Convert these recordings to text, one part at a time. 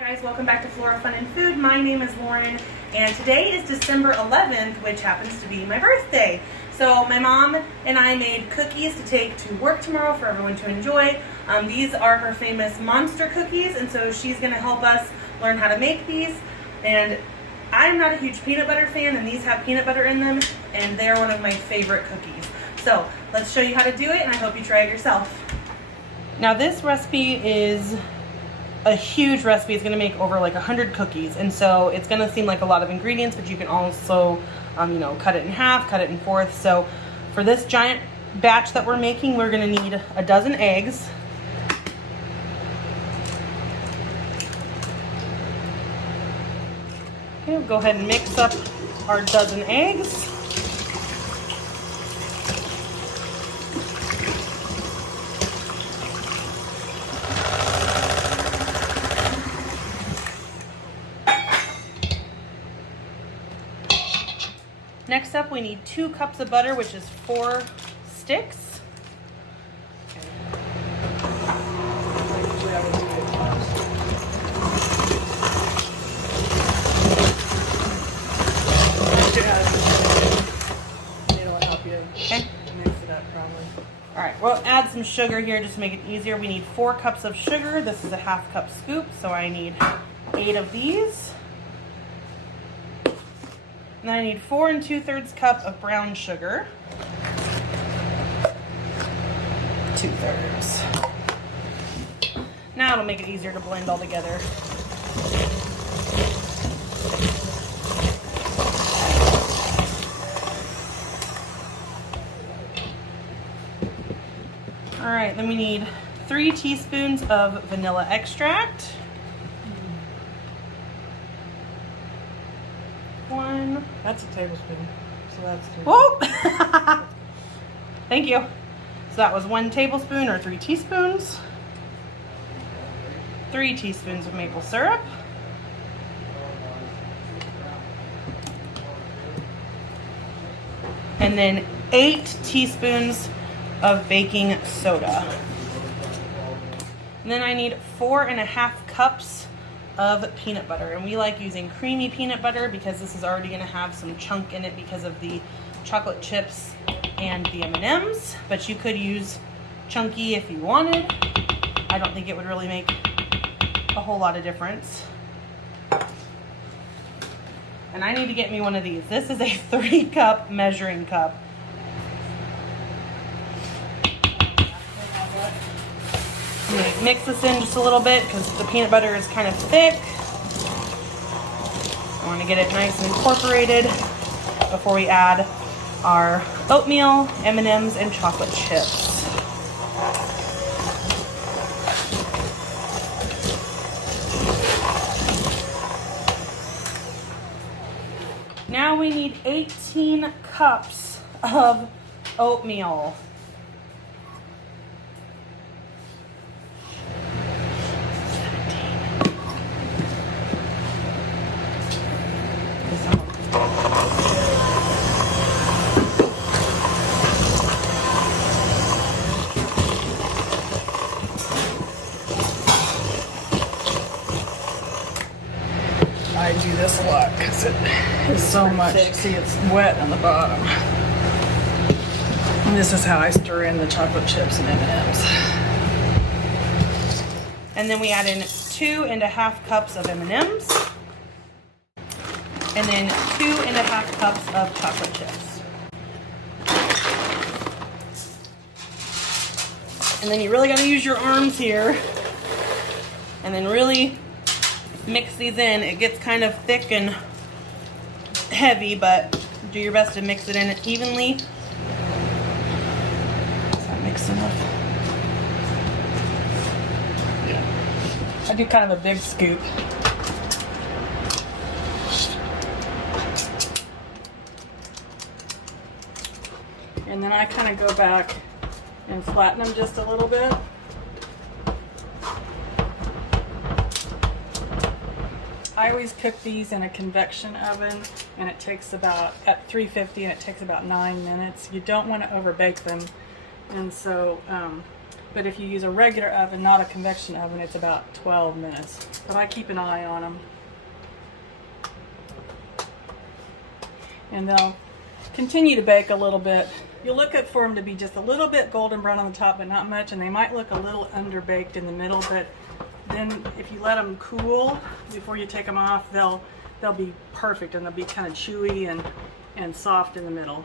guys, welcome back to Flora Fun and Food. My name is Lauren and today is December 11th, which happens to be my birthday. So my mom and I made cookies to take to work tomorrow for everyone to enjoy. These are her famous monster cookies, and so she's going to help us learn how to make these. And I'm not a huge peanut butter fan, and these have peanut butter in them, and they're one of my favorite cookies. So let's show you how to do it, and I hope you try it yourself. Now this recipe is a huge recipe. It's going to make over like 100 cookies, and so it's going to seem like a lot of ingredients, but you can also cut it in half, cut it in fourths. So for this giant batch that we're making, we're going to need a dozen eggs, okay, we'll go ahead and mix up our dozen eggs. Next up, we need 2 cups of butter, which is 4 sticks. Okay. Mix it up probably. All right, we'll add some sugar here just to make it easier. We need 4 cups of sugar. This is a ½ cup scoop, so I need 8 of these. And then I need 4 2/3 cup of brown sugar. 2/3. Now it'll make it easier to blend all together. All right, then we need 3 teaspoons of vanilla extract. 1. That's a tablespoon. So that's 2. Whoa! Thank you. So that was 1 tablespoon or 3 teaspoons. 3 teaspoons of maple syrup. And then 8 teaspoons of baking soda. And then I need 4½ cups of peanut butter, and we like using creamy peanut butter because this is already going to have some chunk in it because of the chocolate chips and the M&Ms, but you could use chunky if you wanted. I don't think it would really make a whole lot of difference. And I need to get me one of these. This is a 3-cup measuring cup. I'm going to mix this in just a little bit because the peanut butter is kind of thick. I want to get it nice and incorporated before we add our oatmeal, M&Ms, and chocolate chips. Now we need 18 cups of oatmeal. I do this a lot because it is so much. See, it's wet on the bottom. And this is how I stir in the chocolate chips and M&Ms. And then we add in 2½ cups of M&Ms. And then 2½ cups of chocolate chips. And then you really got to use your arms here. And then really mix these in. It gets kind of thick and heavy, but do your best to mix it in evenly. Does that mix enough? Yeah. I do kind of a big scoop. And then I kind of go back and flatten them just a little bit. I always cook these in a convection oven, and it takes about, at 350, and it takes about 9 minutes. You don't want to overbake them, and so But if you use a regular oven, not a convection oven, it's about 12 minutes. But I keep an eye on them. And they'll continue to bake a little bit. You'll look for them to be just a little bit golden brown on the top, but not much, and they might look a little underbaked in the middle, but then if you let them cool before you take them off, they'll be perfect, and they'll be kind of chewy and soft in the middle.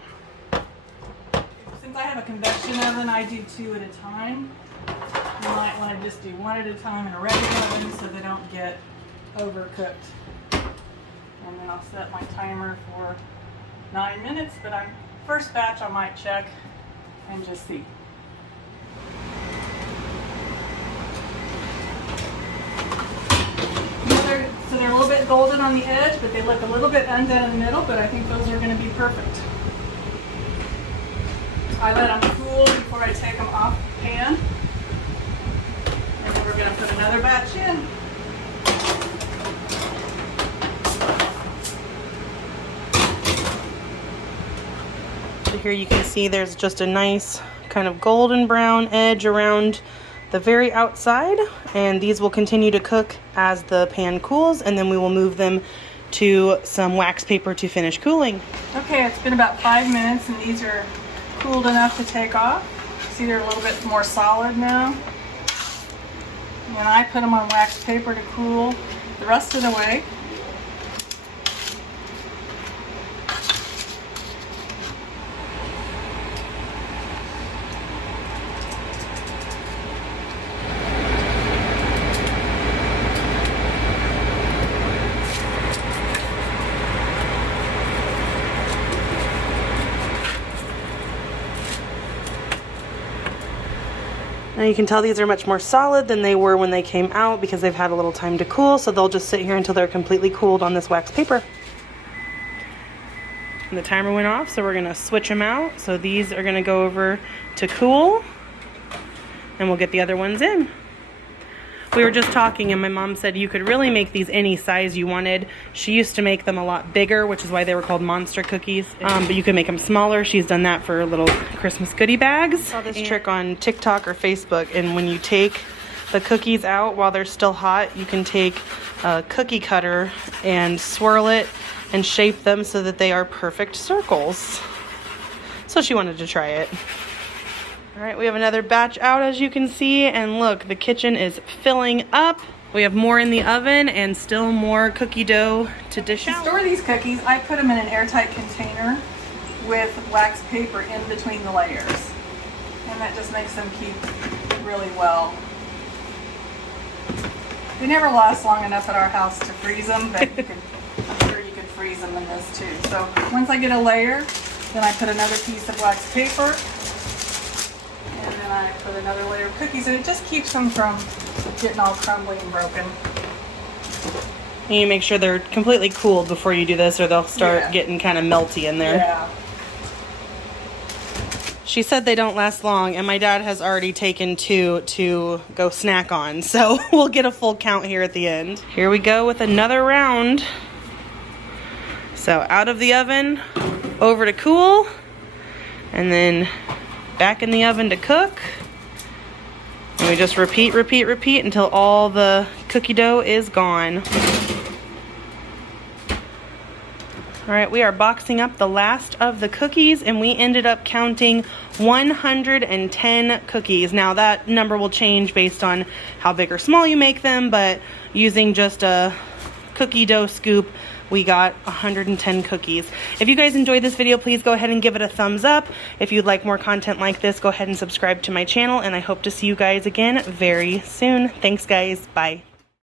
Since I have a convection oven, I do 2 at a time. You might want to just do 1 at a time in a regular oven so they don't get overcooked. And then I'll set my timer for 9 minutes, but first batch I might check and just see. So they're a little bit golden on the edge, but they look a little bit undone in the middle, but I think those are going to be perfect. I let them cool before I take them off the pan. And then we're going to put another batch in. So here you can see there's just a nice kind of golden brown edge around the very outside, and these will continue to cook as the pan cools, and then we will move them to some wax paper to finish cooling. Okay, it's been about 5 minutes and these are cooled enough to take off. See, they're a little bit more solid now. And then I put them on wax paper to cool the rest of the way. Now you can tell these are much more solid than they were when they came out because they've had a little time to cool, so they'll just sit here until they're completely cooled on this wax paper. And the timer went off, so we're gonna switch them out. So these are gonna go over to cool, and we'll get the other ones in. We were just talking and my mom said you could really make these any size you wanted. She used to make them a lot bigger, which is why they were called monster cookies. But you could make them smaller. She's done that for little Christmas goodie bags. I saw this trick on TikTok or Facebook, and when you take the cookies out while they're still hot, you can take a cookie cutter and swirl it and shape them so that they are perfect circles. So she wanted to try it. All right, we have another batch out, as you can see, and look, the kitchen is filling up. We have more in the oven and still more cookie dough to dish out. To store these cookies, I put them in an airtight container with wax paper in between the layers. And that just makes them keep really well. They never last long enough at our house to freeze them, but I'm sure you could freeze them in this too. So once I get a layer, then I put another piece of wax paper, and then I put another layer of cookies, and it just keeps them from getting all crumbly and broken. And you make sure they're completely cooled before you do this, or they'll start getting kind of melty in there. Yeah. She said they don't last long, and my dad has already taken 2 to go snack on, so we'll get a full count here at the end. Here we go with another round. So out of the oven, over to cool, and then back in the oven to cook. And we just repeat until all the cookie dough is gone. All right, we are boxing up the last of the cookies, and we ended up counting 110 cookies. Now that number will change based on how big or small you make them, but using just a cookie dough scoop, we got 110 cookies. If you guys enjoyed this video, please go ahead and give it a thumbs up. If you'd like more content like this, go ahead and subscribe to my channel, and I hope to see you guys again very soon. Thanks, guys. Bye.